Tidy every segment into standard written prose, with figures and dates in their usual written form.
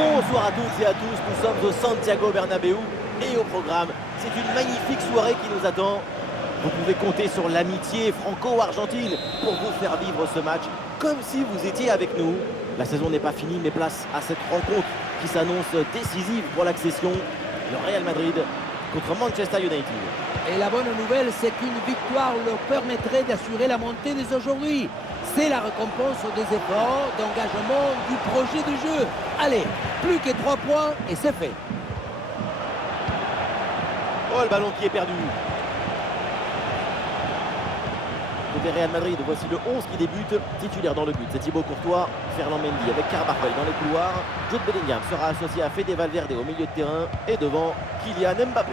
Bonsoir à toutes et à tous, nous sommes au Santiago Bernabéu et au programme, c'est une magnifique soirée qui nous attend. Vous pouvez compter sur l'amitié franco-argentine pour vous faire vivre ce match comme si vous étiez avec nous. La saison n'est pas finie, mais place à cette rencontre qui s'annonce décisive pour l'accession. Le Real Madrid contre Manchester United. Et la bonne nouvelle, c'est qu'une victoire leur permettrait d'assurer la montée dès aujourd'hui. C'est la récompense des efforts, d'engagement, du projet de jeu. Allez, plus que 3 points et c'est fait. Oh, le ballon qui est perdu. Côté Real Madrid, voici le 11 qui débute, titulaire dans le but. C'est Thibaut Courtois, Ferland Mendy avec Carvajal dans les couloirs. Jude Bellingham sera associé à Fede Valverde au milieu de terrain. Et devant, Kylian Mbappé.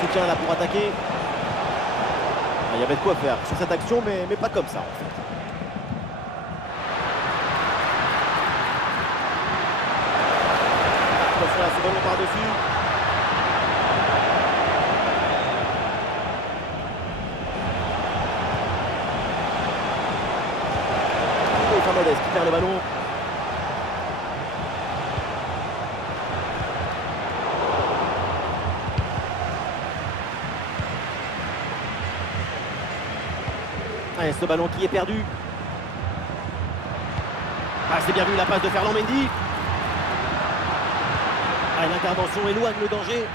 Soutien là pour attaquer. Il y avait de quoi faire sur cette action, mais pas comme ça en fait. Attention à ce ballon par-dessus. Fernandes qui perd le ballon. Et ce ballon qui est perdu. Ah, c'est bien vu la passe de Ferland Mendy. Ah, l'intervention éloigne le danger.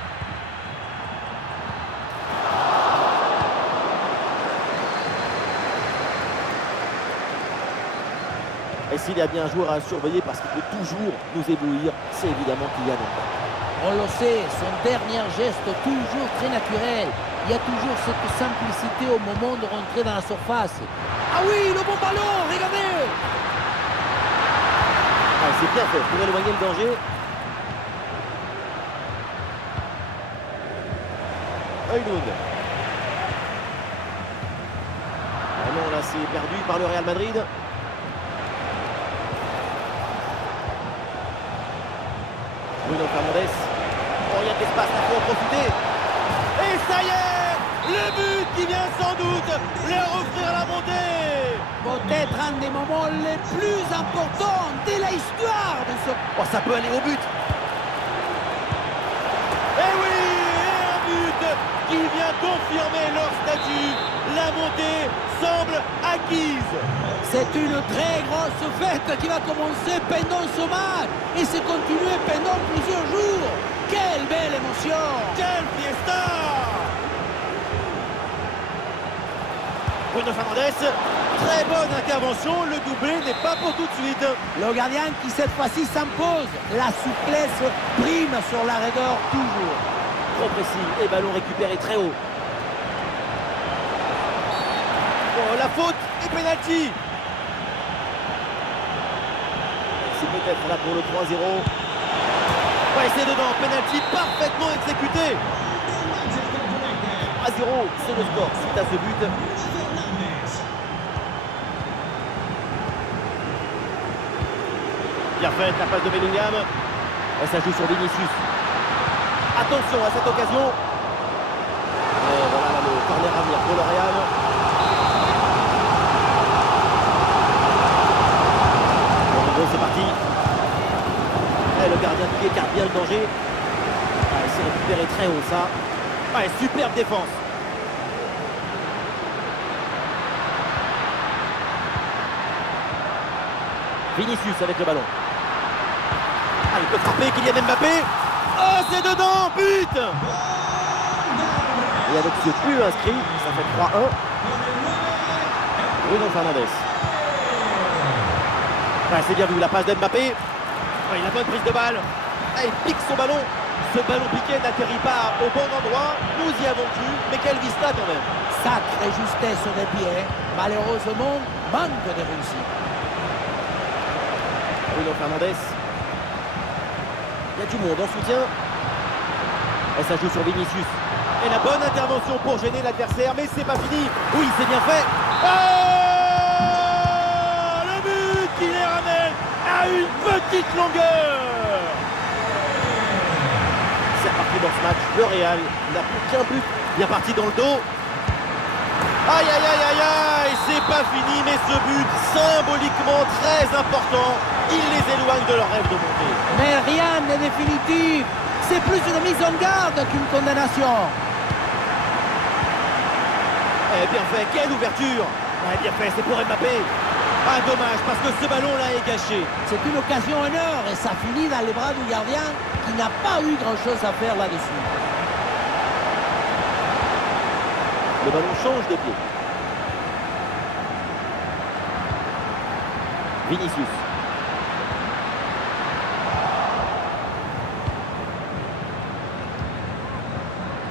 Et s'il y a bien un joueur à surveiller parce qu'il peut toujours nous éblouir, c'est évidemment Kylian Mbappé. On le sait, son dernier geste toujours très naturel. Il y a toujours cette simplicité au moment de rentrer dans la surface. Ah oui, le bon ballon, regardez! Ah, c'est bien fait pour éloigner le danger. Højlund. Ah non, là c'est perdu par le Real Madrid. Bruno Fernandes. Oh, il y a de l'espace, il faut en profiter. Et ça y est, le but qui vient sans doute leur offrir la montée. Peut-être un des moments les plus importants de l'histoire de ce... Oh, ça peut aller au but. Et oui, et un but qui vient confirmer leur statut. La montée semble acquise. C'est une très grosse fête qui va commencer pendant ce match et se continuer pendant plusieurs jours. Quelle belle émotion! Quelle fiesta! Bruno Fernandes, très bonne intervention, le doublé n'est pas pour tout de suite. Le gardien qui cette fois-ci s'impose. La souplesse prime sur la raideur toujours. Trop précis et ballon récupéré très haut. Oh, la faute et pénalty. C'est peut-être là pour le 3-0. Ouais, c'est dedans, pénalty parfaitement exécuté. 3-0, c'est le score suite à ce but. Bien fait, la passe de Bellingham. Et ça joue sur Vinicius. Attention à cette occasion. Et voilà là, le corner à venir pour le Real. Bon, c'est parti. Et le gardien qui écarte bien le danger. Ah, il s'est récupéré très haut ça. Ah, et superbe défense. Vinicius avec le ballon. Ah, il peut frapper, Kylian Mbappé. Oh, c'est dedans, but. Et avec ce but inscrit, ça fait 3-1. Bruno Fernandes. Ah, c'est bien vu, la passe de Mbappé. Ah, il a bonne prise de balle. Ah, il pique son ballon. Ce ballon piqué n'atterrit pas au bon endroit. Nous y avons cru, mais quelle vista quand même. Sacrée justesse sur les pieds. Malheureusement, manque de réussite. Bruno Fernandes. Il y a du monde en soutien. Et ça joue sur Vinicius. Et la bonne intervention pour gêner l'adversaire, mais c'est pas fini. Oui, c'est bien fait. Oh, le but qui les ramène à une petite longueur. C'est reparti dans ce match. Le Real n'a plus qu'un but. Bien parti dans le dos. Aïe, aïe, aïe, aïe, aïe, c'est pas fini, mais ce but, symboliquement très important, il les éloigne de leur rêve de montée. Mais rien n'est définitif. C'est plus une mise en garde qu'une condamnation. Eh bien fait, quelle ouverture. Bien fait, c'est pour Mbappé. Ah, dommage, parce que ce ballon-là est gâché. C'est une occasion en or et ça finit dans les bras du gardien qui n'a pas eu grand-chose à faire là-dessus. Le ballon change de pied. Vinicius.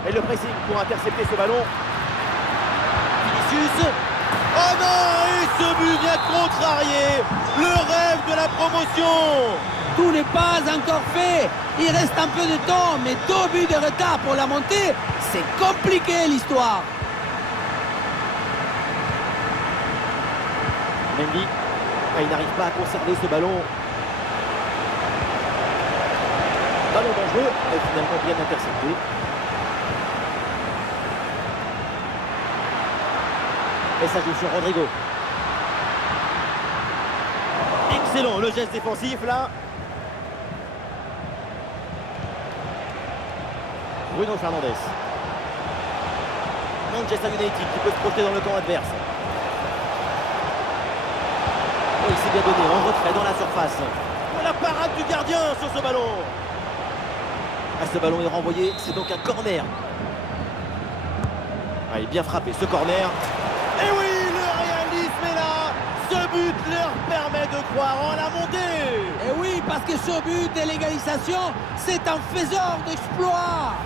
Et le pressing pour intercepter ce ballon. Vinicius. Oh non! Et ce but vient contrarier le rêve de la promotion. Tout n'est pas encore fait. Il reste un peu de temps, mais 2 buts de retard pour la montée. C'est compliqué l'histoire. Mendy. Ah, il n'arrive pas à conserver ce ballon. Ballon dangereux, et finalement bien intercepté. Et ça joue sur Rodrigo. Excellent le geste défensif là. Bruno Fernandes. Manchester United qui peut se projeter dans le camp adverse. Oh, il s'est bien donné en retrait dans la surface. Oh, la parade du gardien sur ce ballon. Ah, ce ballon est renvoyé, c'est donc un corner. Ah, il est bien frappé ce corner. Et oui, le réalisme est là. Ce but leur permet de croire en la montée. Et oui, parce que ce but et l'égalisation, c'est un faiseur d'exploit.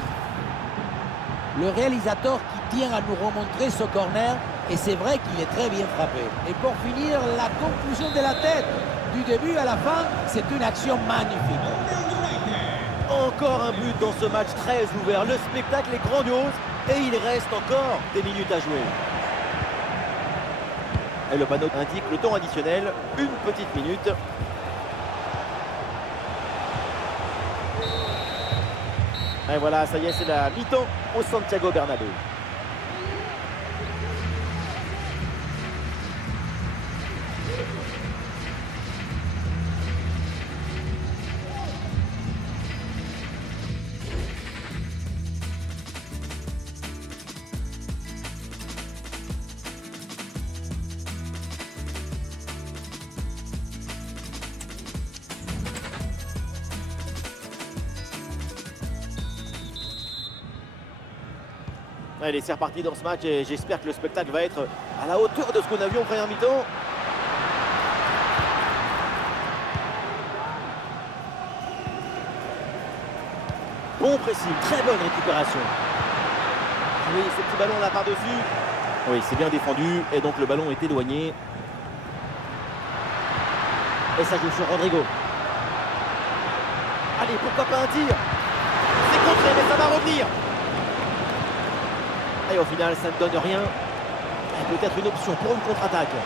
Le réalisateur qui tient à nous remontrer ce corner, et c'est vrai qu'il est très bien frappé. Et pour finir, la conclusion de la tête, du début à la fin, c'est une action magnifique. Encore un but dans ce match très ouvert. Le spectacle est grandiose et il reste encore des minutes à jouer. Et le panneau indique le temps additionnel, une petite minute. Et voilà, ça y est, c'est la mi-temps au Santiago Bernabéu. Allez, c'est reparti dans ce match et j'espère que le spectacle va être à la hauteur de ce qu'on a vu en première mi-temps. Bon pressing, très bonne récupération. Oui, ce petit ballon là par-dessus. Oui, c'est bien défendu et donc le ballon est éloigné. Et ça joue sur Rodrigo. Allez, pourquoi pas un tir? C'est contré, mais ça va revenir. Et au final, ça ne donne rien. Peut-être une option pour une contre-attaque. Oh,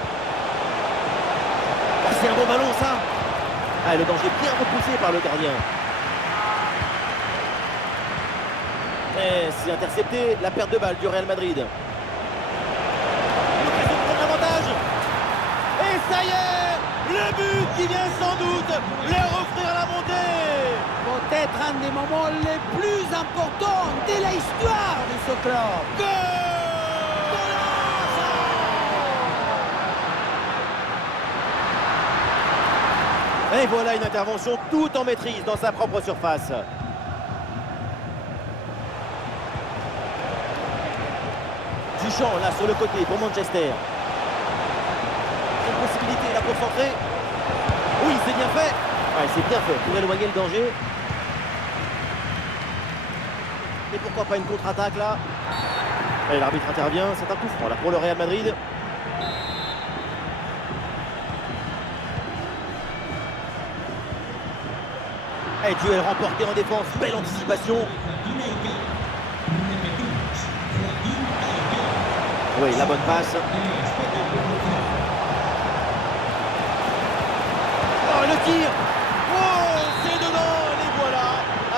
c'est un bon ballon, ça. Ah, le danger bien repoussé par le gardien. Et c'est intercepté. La perte de balle du Real Madrid. L'occasion de prendre l'avantage. Et ça y est, le but qui vient sans doute leur offrir la montée. Peut-être un des moments les plus importants de l'histoire de ce club. Et voilà une intervention tout en maîtrise dans sa propre surface. Duchamp là sur le côté pour Manchester. Une possibilité là pour centrer. Oui, c'est bien fait. Ouais, c'est bien fait pour éloigner le danger. Et pourquoi pas une contre-attaque là? Et l'arbitre intervient, c'est un coup franc là pour le Real Madrid. Et duel remporté en défense, belle anticipation. Oui, la bonne passe. Oh, le tir. Oh, c'est dedans, les voilà.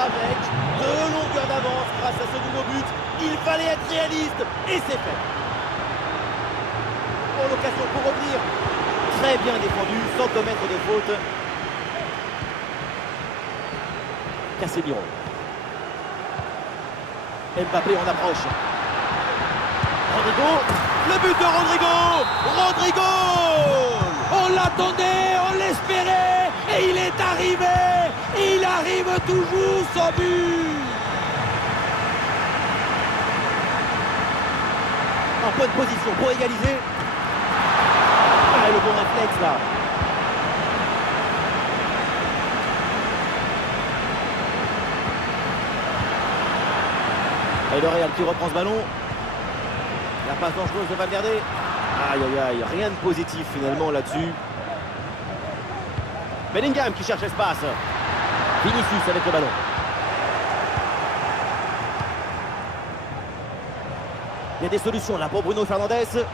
Avec 2 longueurs d'avance grâce à ce nouveau but. Il fallait être réaliste et c'est fait. pour l'occasion pour revenir. Très bien défendu, sans commettre de faute. Casemiro. Mbappé en approche. Rodrigo. Le but de Rodrigo. Rodrigo. On l'attendait, on l'espérait, et il est arrivé. Il arrive toujours au but. En bonne position pour égaliser. Ah, le bon réflexe là. Et le Real qui reprend ce ballon. La passe dangereuse de Valverde. Aïe aïe aïe, rien de positif finalement là-dessus. Bellingham qui cherche espace. Vinicius avec le ballon. Il y a des solutions là pour Bruno Fernandes. Et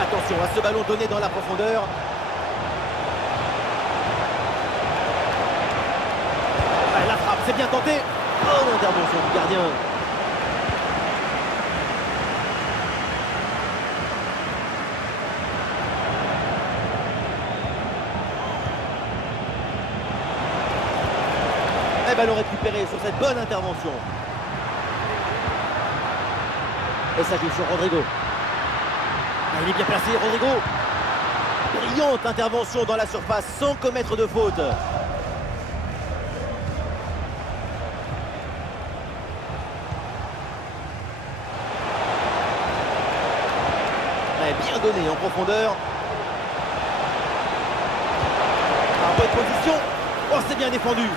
attention à ce ballon donné dans la profondeur. Ah, la frappe, c'est bien tenté. Oh, l'intervention du gardien. Et ballon récupéré sur cette bonne intervention. Et ça joue sur Rodrigo. Ah, il est bien placé, Rodrigo. Brillante intervention dans la surface sans commettre de faute. Bien donné en profondeur. En bonne position. Oh, c'est bien défendu.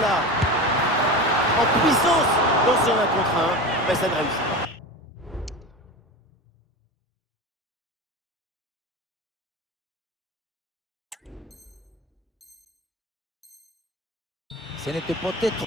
Là, en puissance dans ce 1 contre 1, mais ça ne réussit pas. Ce n'était peut-être...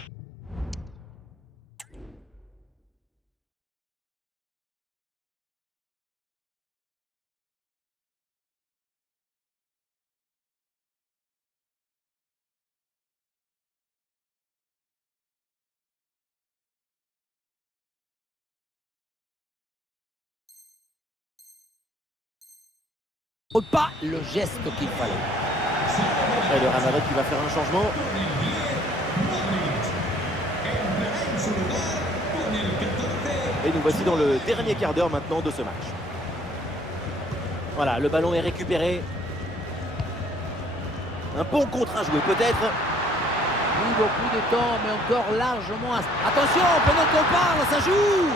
pas le geste qu'il fallait. Et le Real Madrid qui va faire un changement. Et nous voici dans le dernier quart d'heure maintenant de ce match. Voilà, le ballon est récupéré. Un bon contre à jouer peut-être. Oui, beaucoup de temps, mais encore largement. Attention, pendant qu'on parle, ça joue.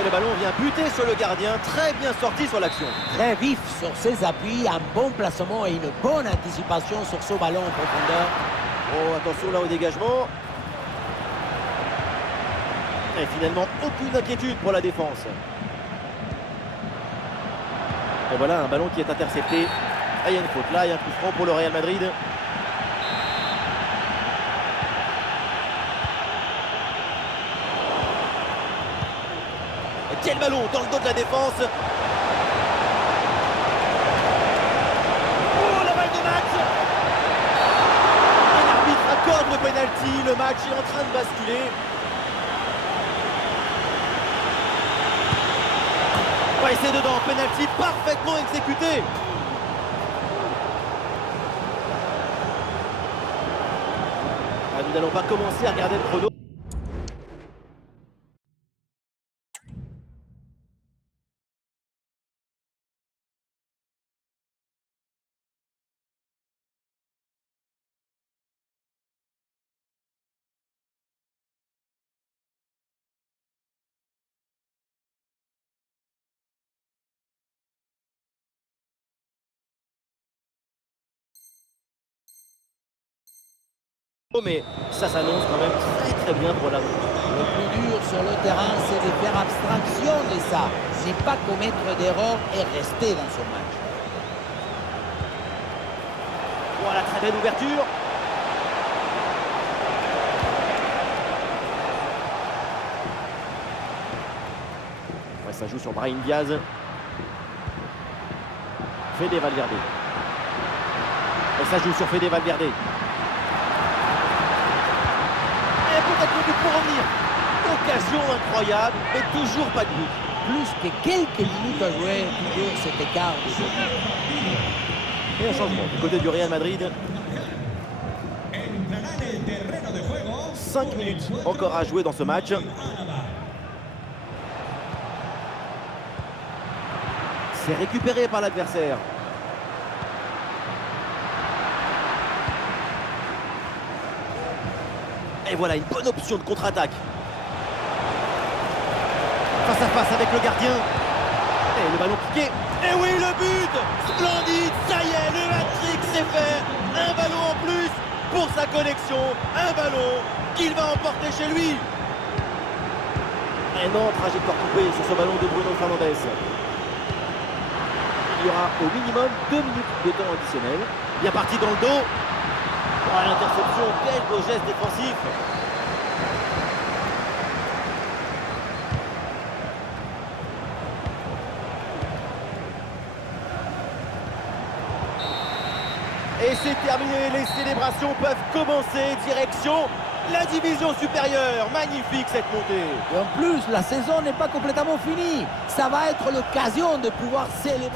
Et le ballon vient buter sur le gardien, très bien sorti sur l'action. Très vif sur ses appuis, un bon placement et une bonne anticipation sur ce ballon en profondeur. Oh, attention là au dégagement. Et finalement, aucune inquiétude pour la défense. Et voilà un ballon qui est intercepté. Ah, il y a une faute là, il y a un coup franc pour le Real Madrid. Quel ballon dans le dos de la défense. Oh, la balle de match. Un arbitre accorde le penalty. Le match est en train de basculer. Ouais, c'est dedans. Penalty parfaitement exécuté. Ah, nous n'allons pas commencer à regarder le chrono. Mais ça s'annonce quand même très bien pour la Madrid. Le plus dur sur le terrain, c'est de faire abstraction de ça. C'est pas commettre d'erreur et rester dans ce match. Voilà, très belle ouverture. Ouais, ça joue sur Brahim Diaz. Fede Valverde. Et ça joue sur Fede Valverde. peut-être le but pour revenir. Occasion incroyable, mais toujours pas de but. Plus que quelques minutes à jouer, toujours cet écart de but. Et un changement du côté du Real Madrid. 5 minutes encore à jouer dans ce match. C'est récupéré par l'adversaire. Et voilà une bonne option de contre-attaque. Face à face avec le gardien. Et le ballon piqué. Et oui, le but! Splendide! Ça y est, le hat-trick c'est fait! Un ballon en plus pour sa connexion. Un ballon qu'il va emporter chez lui. Et non, trajectoire coupée sur ce ballon de Bruno Fernandes. Il y aura au minimum 2 minutes de temps additionnel. Bien parti dans le dos. Oh, l'interception, quel beau geste défensif. Et c'est terminé, les célébrations peuvent commencer. Direction la division supérieure. Magnifique cette montée. Et en plus, la saison n'est pas complètement finie. Ça va être l'occasion de pouvoir célébrer.